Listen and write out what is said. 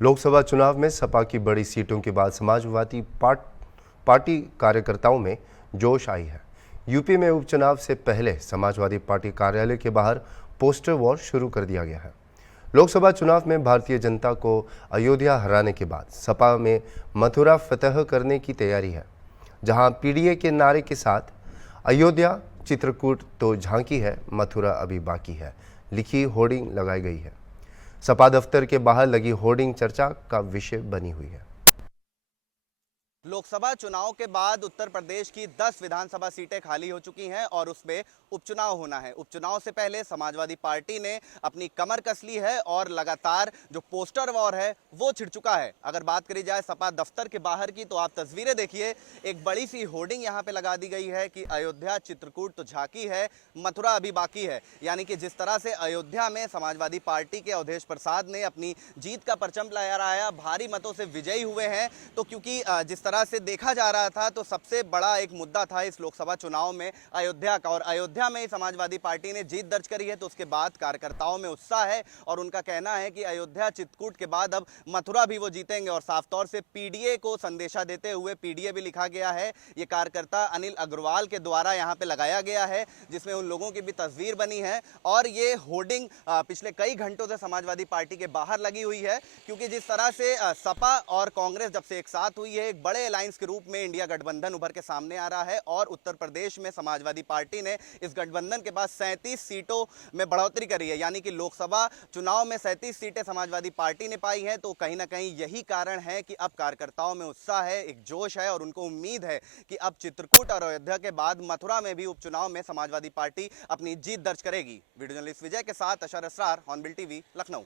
लोकसभा चुनाव में सपा की बड़ी सीटों के बाद समाजवादी पार्टी कार्यकर्ताओं में जोश आई है। यूपी में उपचुनाव से पहले समाजवादी पार्टी कार्यालय के बाहर पोस्टर वॉर शुरू कर दिया गया है। लोकसभा चुनाव में भारतीय जनता को अयोध्या हराने के बाद सपा में मथुरा फतह करने की तैयारी है, जहां पीडीए के नारे के साथ अयोध्या चित्रकूट तो झांकी है, मथुरा अभी बाकी है लिखी होर्डिंग लगाई गई है। सपा दफ्तर के बाहर लगी होर्डिंग चर्चा का विषय बनी हुई है। लोकसभा चुनाव के बाद उत्तर प्रदेश की 10 विधानसभा सीटें खाली हो चुकी हैं और उसमें उपचुनाव होना है। उपचुनाव से पहले समाजवादी पार्टी ने अपनी कमर कस ली है और लगातार जो पोस्टर वॉर है वो छिड़ चुका है। अगर बात करी जाए सपा दफ्तर के बाहर की, तो आप तस्वीरें देखिए, एक बड़ी सी होर्डिंग यहाँ पे लगा दी गई है कि अयोध्या चित्रकूट तो झांकी है, मथुरा अभी बाकी है। यानी कि जिस तरह से अयोध्या में समाजवादी पार्टी के अवधेश प्रसाद ने अपनी जीत का परचम लहराया, भारी मतों से विजयी हुए हैं, तो क्योंकि जिस तरह से देखा जा रहा था तो सबसे बड़ा एक मुद्दा था इस लोकसभा चुनाव में अयोध्या का, और अयोध्या में ही समाजवादी पार्टी ने जीत दर्ज करी है। तो उसके बाद कार्यकर्ताओं में उत्साह है और उनका कहना है कि अयोध्या चित्रकूट के बाद अब मथुरा भी वो जीतेंगे। और साफ तौर से पीडीए को संदेशा देते हुए पीडीए भी लिखा गया है। ये कार्यकर्ता अनिल अग्रवाल के द्वारा यहाँ पे लगाया गया है, जिसमें उन लोगों की भी तस्वीर बनी है। और ये होर्डिंग पिछले कई घंटों से समाजवादी पार्टी के बाहर लगी हुई है, क्योंकि जिस तरह से सपा और कांग्रेस जब से एक साथ हुई है, एक बड़े अलायंस के रूप में इंडिया गठबंधन उभर के सामने आ रहा है। और उत्तर प्रदेश में समाजवादी पार्टी ने इस गठबंधन के बाद 37 सीटों में बढ़ोतरी करी है। यानी कि लोकसभा चुनाव में 37 सीटें समाजवादी पार्टी ने पाई हैं। तो कहीं ना कहीं यही कारण है कि अब कार्यकर्ताओं में उत्साह है, एक जोश है, और उनको उम्मीद है कि अब चित्रकूट और अयोध्या के बाद मथुरा में भी उपचुनाव में समाजवादी पार्टी अपनी जीत दर्ज करेगी। वीडियो जर्नलिस्ट विजय के साथ अशर असरार, हॉर्नबिल टीवी, लखनऊ।